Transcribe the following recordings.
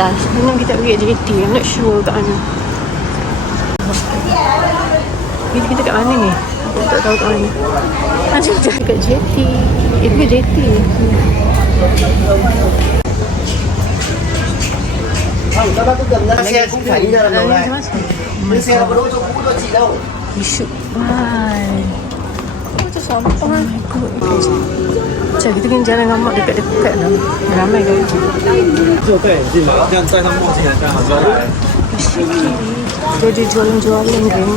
atas. Memang kita pergi JT. I'm not sure kat mana. Kita kat mana ni? Aku tak tahu kat mana. Macam kat JT. Itu JT. Xe cũng phải đi ra đằng đầu này. Cái xe nó có đỗ chỗ cũ cho chị đâu. Isu. Why? Macam sampah. Macam kita kena jalan dengan mak dekat-dekat lah. Ramai kan? 就对，进来，这样带他们往前这样过来。 Jadi jualan-jualan kan.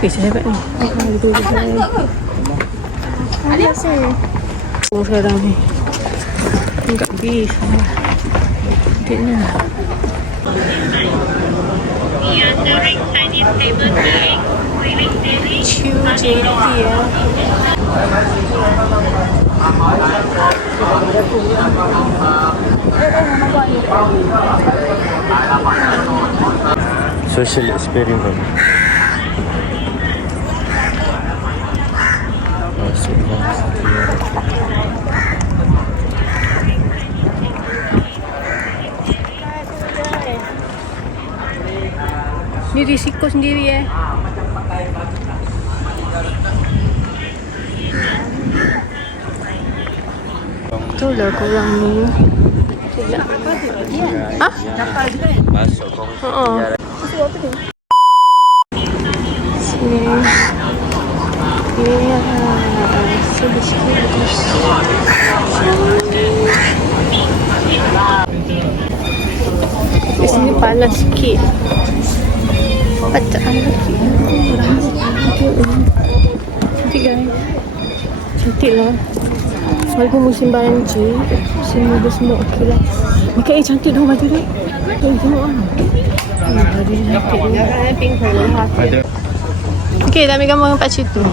Okey, saya dapat ni. Ada saya. Oh, sekarang ni. Enggak bisa. Tidaknya. Chu JT ya. Social experiment. Ni risiko sendiri Itulah korang ni. Hah? Masuk kong. Sini. Ya, sedikit. Di sini panas sikit. Bacaan lagi. Cantik guys. Cantik lah. Walaupun musim banjir, semua semua okey lah. Mika cantik dah baju dia. Tengok lah. Baju dia cantik dia. Okey, dah ambil gambar dengan pakcik tu.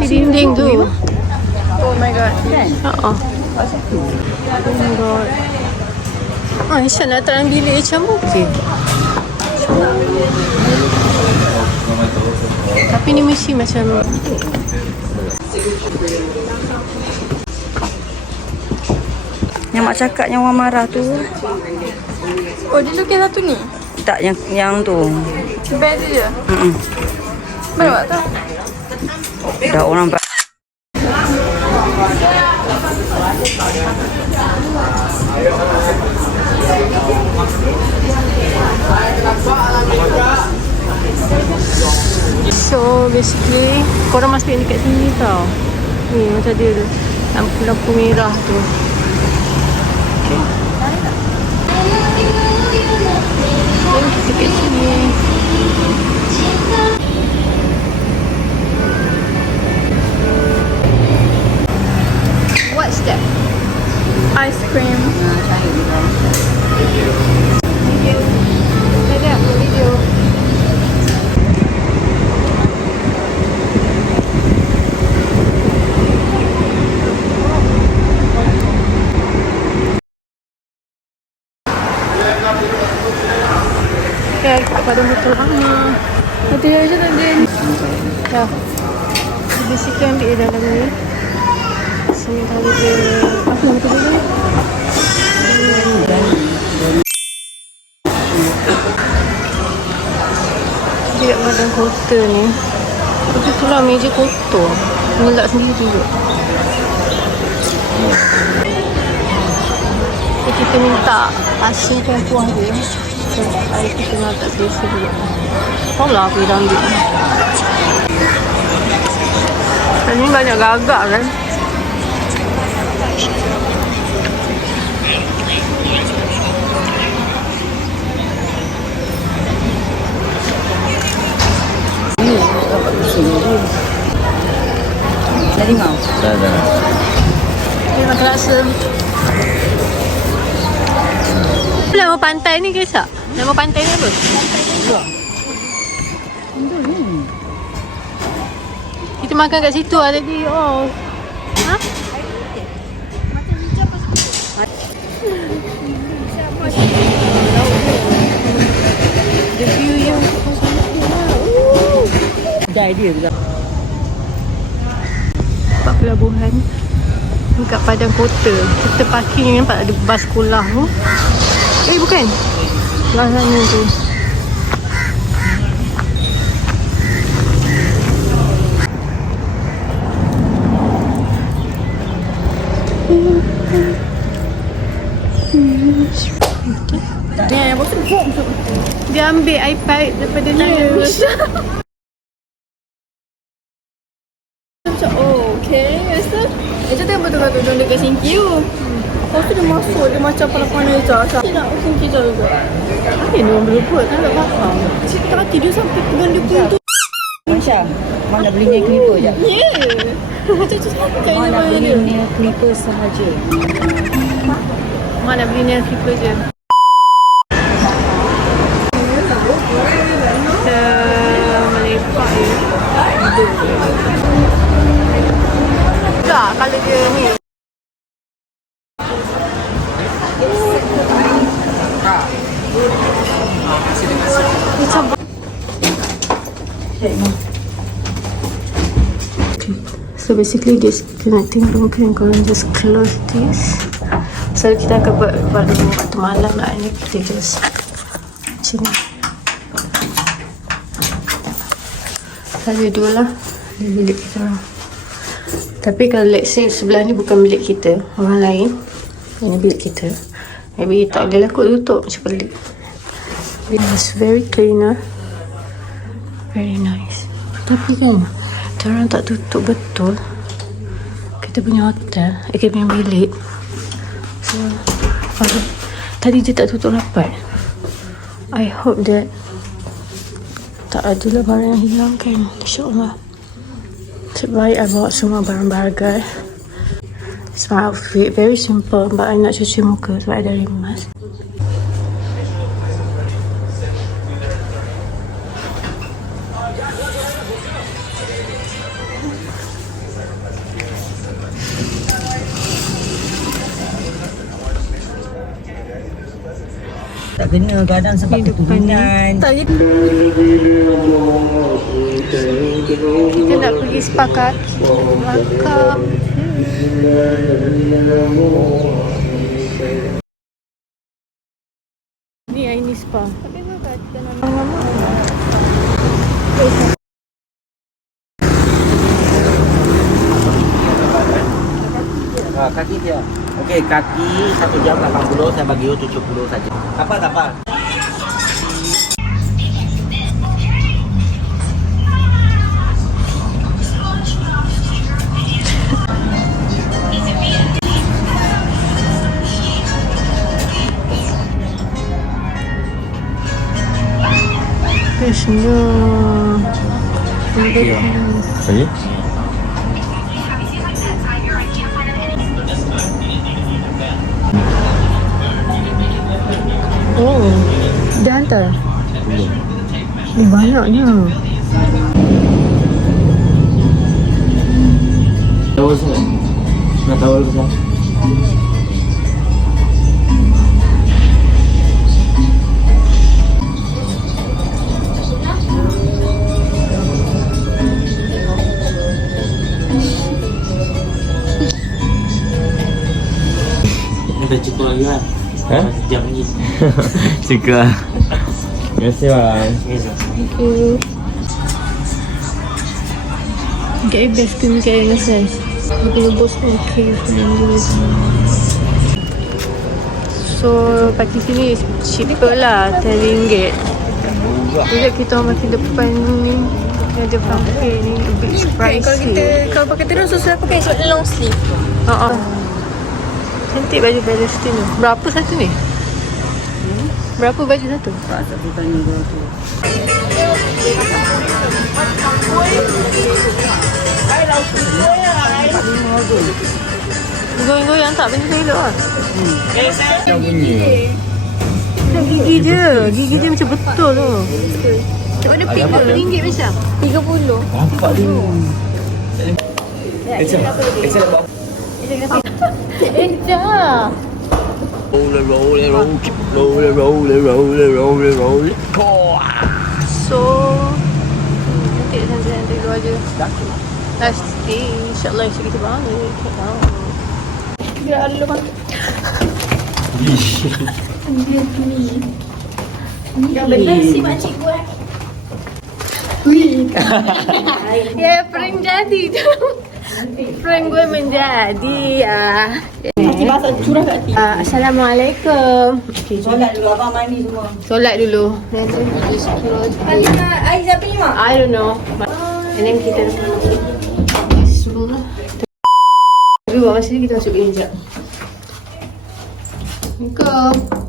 Si dinding tu. Oh my god. Oh my god. Oh, Ishan nak terang bilik macam okey. Tapi ni mesti macam Yang mak cakap yang orang marah tu. Oh, dia lukis satu ni? Tak, yang tu. Beg dia je? Mana mak tahu? Dah orang So basically korang must be dekat sini tau. Ni macam dia lampu-lampu merah tu. Okay. Dan kita kat sini. What's that? Ice cream. Video. Ada video. Okay, pada betul lama. Nanti dia macam tadi. Ya. Dia basically ambil dalam ni. Sini tadi dia. Apa nama tu dia? Dia kat badan kotor ni. Tapi tu lah meja kotor. Ngelak sendiri juga. So, kita minta asingkan puan dia. Air kita nak tak selesa juga. Tahu lah aku dah ambil. Dan ni banyak gagak kan. Dari mau? Dah. Terima kasih. Nama pantai ni ke tak? Nama pantai ni apa? Kita makan kat situ lah tadi. Oh. Ha? The view yang Dah idea juga. tempat pelabuhan dekat Padang Kota. Kita parking ni nampak ada bas sekolah tu. Bukan. Sebelah sana tu. Dia ambil iPad daripada dia. Macam okay. Lepas tu Eja tengok betul-betul John dekat Sinki tu. Lepas tu dia masuk. Dia macam pandai Eja. Saya nak Sinki Eja juga. Apa yang dia orang berbuat? Tak nak faham. Cik hati dia sampai pegang dia pun tu. Masya, mana belinya clipper je? Yeah. Macam tu sampai Mana dia. belinya clipper sahaja? Mana beli nail clipper je. Kita melepak je. Tak, kalau dia ni. Macam so basically this connecting room can go and just close this. So kita akan buat waktu malam lah ni, kita just macam ni. Saja dua lah di bilik kita orang. Tapi kalau let's say sebelah ni bukan bilik kita, orang lain, ini bilik kita, maybe tak boleh lah kot tutup, macam pelik. It's very clean lah, very nice. Tapi kan orang tak tutup betul kita punya hotel, kita punya bilik. So tadi dia tak tutup rapat. I hope that tak adalah barang yang hilang kan, insyaAllah. Sebab I bawa semua barang-barang. It's my outfit, very simple, but I nak cuci muka sebab I dah rimas. Tak kena kadang sebab keturunan. Tak gitu. Kita nak pergi spa kaki, makam. Ni ini spa. Tapi tu kat lama-lama. Kaki dia. Okey, kaki 1 jam 80, saya bagi you 70 saja. Apa tak apa? Senyum. Lagi? Oh, dia hantar? Belum. Ni banyaknya. Tahu tak? Nak tahu ke tak? Dah cukup lagi lah. Sejam lagi. Cukup lah. Terima kasih bang. Thank you. Okay, best cream kayak massage. Aku bos okay so pagi sini cheaper lah, RM10. Jadi kita makin depan ni ada pakai ni a bit pricey. Kalau pakai terus susah pakai sebab dia long sleeve. Cantik baju Palestin tu. Berapa satu ni? Berapa baju satu? Tak satu tanya dia tu. Goyang-goyang tak benda tu elok lah. Yang bunyi. Gigi dia. Gigi dia macam betul tu. Macam mana pink RM5 macam? 30. Nampak dia. Eja nak buat. Eja. So nanti santai-santai tu aja. Pasti insyaAllah esok kita balik. Biar ada lepas. Yang benar sih makcik buat. Wih. Ya prank jadi tu. Prank gue menjadi ya. Hati basah curah kat hati. Assalamualaikum. Okay, Solat dulu, abang mandi semua. solat dulu. Air siapa ni mak? I don't know. And then kita semua. Tapi buat masa ni kita masuk bilik sekejap. Assalamualaikum.